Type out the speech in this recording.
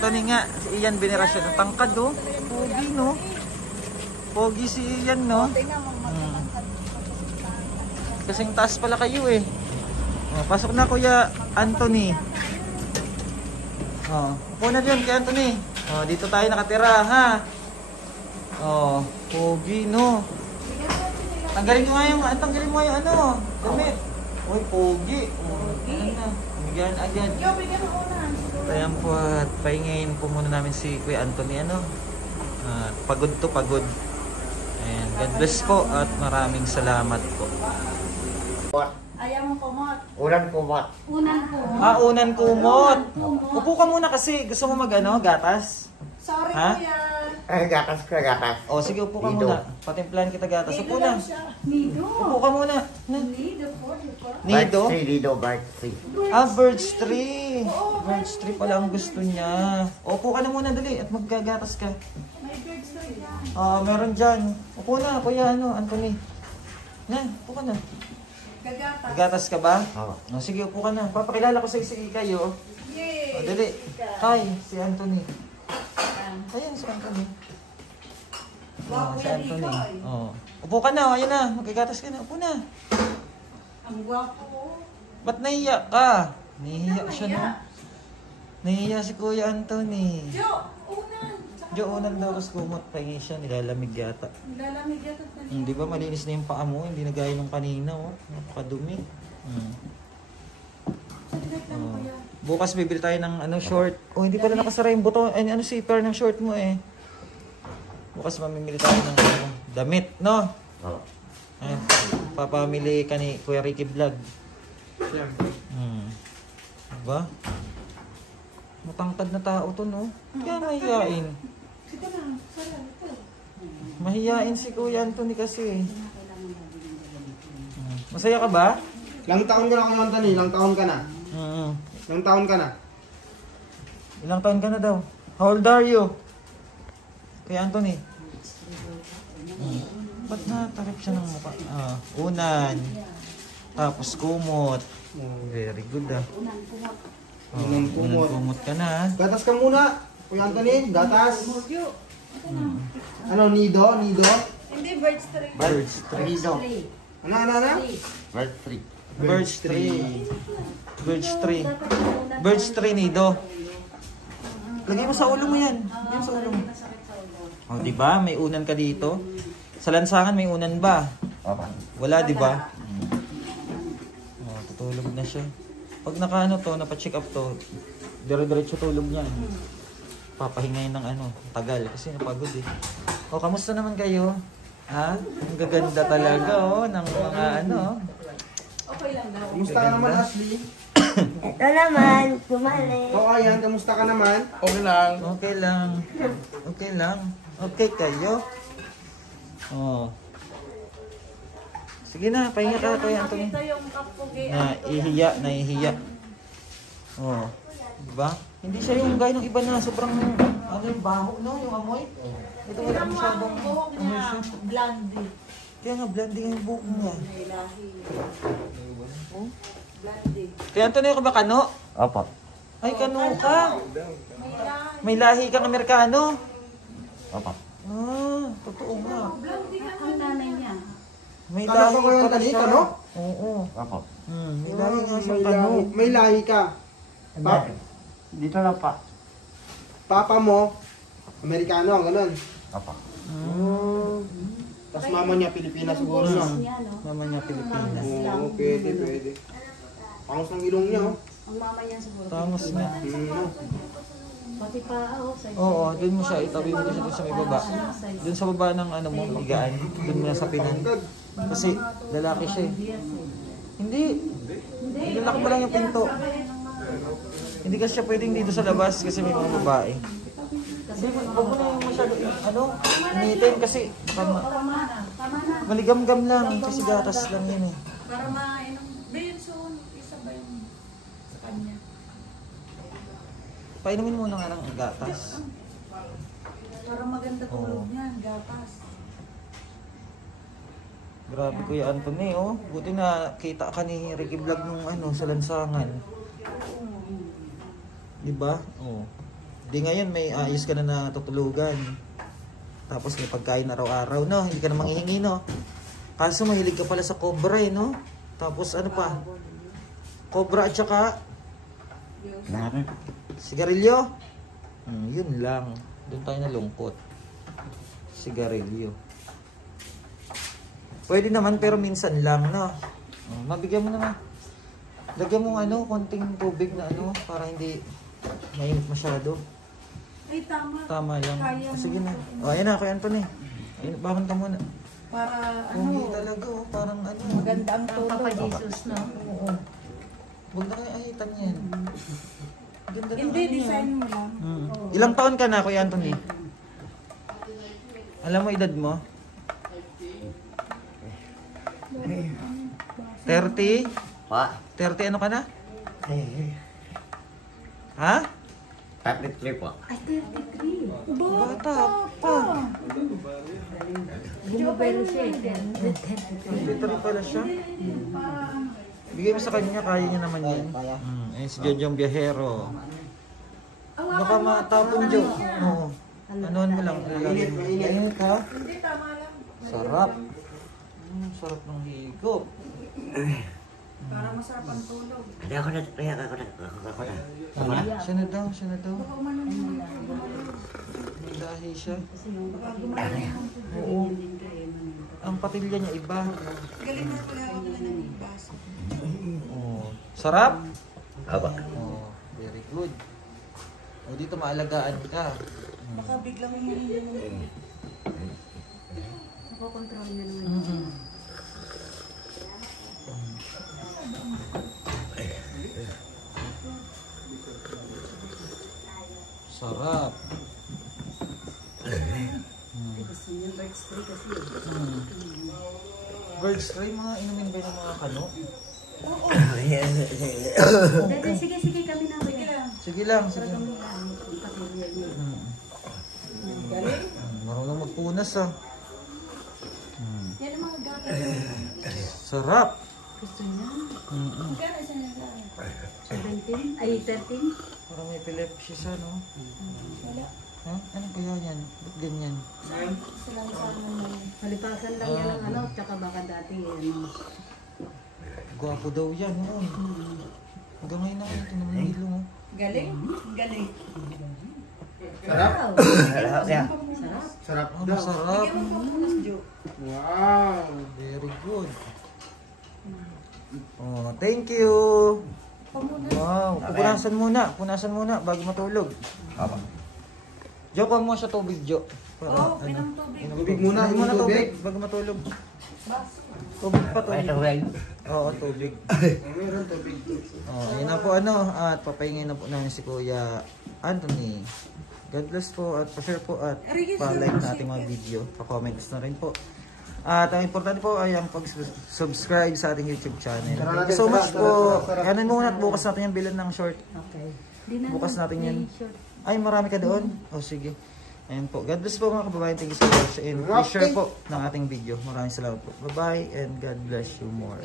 Anthony nga, si Ian Veneracion. Ang tangkad, oh. Pogi, no? Pogi si Ian, no? Kasing taas pala kayo, eh. Oh, pasok na, Kuya Anthony. Oh, upo na dyan kay Anthony. Oh, dito tayo nakatira, ha? Oh, pogi, no? Tanggalin mo nga yung, tanggalin mo yung ano, damit. Uy, pogi. Ano na, bigyan agad. Ayan po at pahingayin po muna namin si Kuya Anthony, ano? Pagod to, pagod. And God bless po at maraming salamat po. Ayaw mo kumot. Unan kumot. Unan kumot. Unan kumot. Upo ka muna kasi gusto mo mag-ano, gatas? Sorry, ha? Kuya. Gatas ka, gatas. O sige, upo ka muna. Patimplahan kita gatas. Upo na. Nido. Upo ka muna. Nido po. Nido? Nido, bird tree. Birch tree. Birch tree pala ang gusto niya. Upo ka na muna, dali. At maggagatas ka. May birds tree yan. Meron dyan. Upo na, Kuya Anthony. Na, upo ka na. Gagatas. Gatas ka ba? Oo. Sige, upo ka na. Papakilala ko sa kayo. Yay! Dali. Hi, si Anthony. Ayan si Anthony. Si Anthony. Upo ka na, ayun na. Magkagatas ka na. Upo na. Ang gwapo. Ba't nahiya ka? Nahiya siya, no? Nahiya si Kuya Anthony. Jo, unan. Jo, unan daw kasi kumot. Pahingi siya, nilalamig yata. Nilalamig yata. Di ba malinis na yung paa mo? Hindi na gaya nung kanina, oh. Napakadumi. Bukas bibili tayo ng short. Oh, hindi pala nakasara yung buto. Zipper ng short mo eh. Bukas mamimili tayo ng damit, no? Oo. Ayun. Papamili ka ni Kuya Ricky Vlog. Diba? Matangkad na tao to, no? Kaya mahihain. Sige na, sarap ito. Mahihain si Kuya Anthony kasi. Masaya ka ba? Ilang taon ka na, Kuya Anthony? Ilang taon ka na? Ilang taon ka na? Ilang taon ka na daw? How old are you? Kuya Anthony? Ba't natarip siya ng mukha? Unan. Tapos kumot. Very good, Unan kumot. Kumot ka na. Gatas ka muna, Kuya Anthony. Gatas. Ano, nido? Nido? Hindi, birds tree. Birch tree. Nido. Ano? Bird tree. Birch tree. Birch tree. Birch tree nido. Lagay mo sa ulo mo yan. Yan sa ulo mo. Oh, di ba? May unan ka dito. Sa lansangan may unan ba? Wala, di ba? Oh, tutulog na siya. Pag napa-check up to, dire-diretso tulog niya. Papahingayin ng tagal kasi napagod eh. O, kamusta naman kayo? Ha? Ang gaganda talaga ng mga Okay lang daw. Kamusta ka naman, Ashley? Ito naman, kumali. Ayan, kamusta ka naman? Okay lang. Okay lang. Okay lang. Okay kayo? Oh. Sige na, pahinga ka Kuya Anthony. Ito yung kapugi. Nahihiya. Oh. Diba? Hindi siya yung gaya ng iba na sobrang yung baho, no? Yung amoy. Ito wala masyadong buhok amoy niya. siya. Blondie. Kaya nga, blondie yung buhok niya. May lahi. Oh. Blondie. Kaya Anthony, ka ba kano? Opo. Ay, kano ka. May lahi. May lahi kang Amerikano. Opo. Totoo nga. Blondie ka ang nanay niya. May Kano lahi ka, Kuya pala Anthony? siya. Kano? Oo. Opo. May lahi nga siya kano. May lahi ka. Dito na pa. Papa mo, Amerikano, ganun. Opo. Tapos mama niya, Pilipina siguro, no? Mama niya Pilipinas. Oo, pwede. Pangos ng ilong niya, oh. Ang mama niya siguro. Tamos nga. Pati pa, Oo, doon mo siya itabi mo siya doon sa may baba. Doon sa baba ng mo, higaan. Doon mo na sa pinan. Kasi lalaki siya eh. Hindi. Lalaki pa lang yung pinto. Hindi kasi siya pwedeng dito sa labas kasi may mga babae. Hindi, huwag mo na yung masyado, initin kasi maligam-gam lang kasi gatas lang yun eh. para mainom. Bayan soon, isa ba yung sa kanya? Painumin mo na nga ng gatas. Para maganda tulog niyan, gatas. Grabe Kuya Anthony, oh. Buti na kita ka ni Ricky Vlog nung sa lansangan. Diba? Oh. Di ngayon may ayos ka na natutulugan. Tapos may pagkain araw-araw, no? Hindi ka na manghihingi, no? Kaso mahilig ka pala sa cobra, eh, no? Tapos ano pa? Cobra at saka Narin. sigarilyo. Yun lang. Doon tayo nalungkot. Sigarilyo. Pwede naman pero minsan lang, no? Mabigyan mo naman. Lagyan mo ano, konting tubig na ano, para hindi mainit masyado. Ay, tama. Tama lang. Kaya Sige mo. na. Ayan na, Kuya Anthony. Ayun, bakit ka muna? Para Hindi ano, talaga, oh. Parang ano. maganda ang tulog. Papa Jesus, no? Oo. Huwag na kayo ahitan yan. Ganda na Hindi, ano yan. design mo lang. Ilang taon ka na, Kuya Anthony? Alam mo edad mo? 30? Pa. 30 ano ka na? Ha? 33 po. Ay, 33. Bata pa. Bumabero siya eh. 33 pala siya. Bigay mo sa kanya, kaya niya naman yan. Kaya. Ayun si Jojong Biyahero. Baka matapon, Jo. Oo. Anoan mo lang. Mainit, mainit. Mainit ha? Hindi, tama lang. Sarap. Sarap ng higop. Para masarap ang tulog. Hindi ako na. Kaya ako na. Ako na. Siya na daw, siya na daw. Baka umano naman. May dahi siya. Baka gumano naman. Oo. Ang patilya niya iba. Galing na pala ako na ng baso. Oo. Sarap? Aba. Oo. Very good. O dito maalagaan ka. Baka biglang humihingi ng Nakokontrol niya naman. Sarap. Gusto niya birds free kasi. Birds try, mga inumin ba ng mga kano? Dede, sige kami na. Sige lang, sige. Patuloy niya. galing. Marunong magpunas ah. Yan ang mga gata. Sarap. Gusto niya. Magkano siya nag 17? Ay, 13? Parang may epilepsy siya, no? Wala. Ha? Ano kaya yan? Ba't ganyan? Sila sa naman. Palipasan lang yan ng ano, tsaka baka dati ano. Gwapo daw yan, no? Hanggang ngayon na kayo, tinamahilo mo. Galing? Galing. Sarap. Sarap. Sarap Oh, daw. masarap. Bigyan mo pa punas, Jo. Wow. Very good. Oh, thank you. Pamunas. Wow, pupunasan muna. Punasan muna bago matulog. Aba. Jo, kuha mo siya tubig, Jo. Oo, pinang tubig. Tubig muna, Inom muna tubig. bago matulog. Baso. Tubig pa, Ay, tubig. tawag. Oo, tubig. Meron tubig. Oh, yun na po ano, at papahingin na po namin si Kuya Anthony. God bless po at pa-share po at pa-like natin mga video. Pa-comments na rin po. At ang importante po ay ang pag-subscribe sa ating YouTube channel. Thank you so much po. Kanin muna at bukas natin yung bilan ng short. Okay. Di na Bukas lang. natin yan. May short. Ay, marami ka doon? O, sige. Ayan po. God bless po mga kababayan. Thank you so much. And please share po ng ating video. Maraming salamat po. Bye-bye and God bless you more.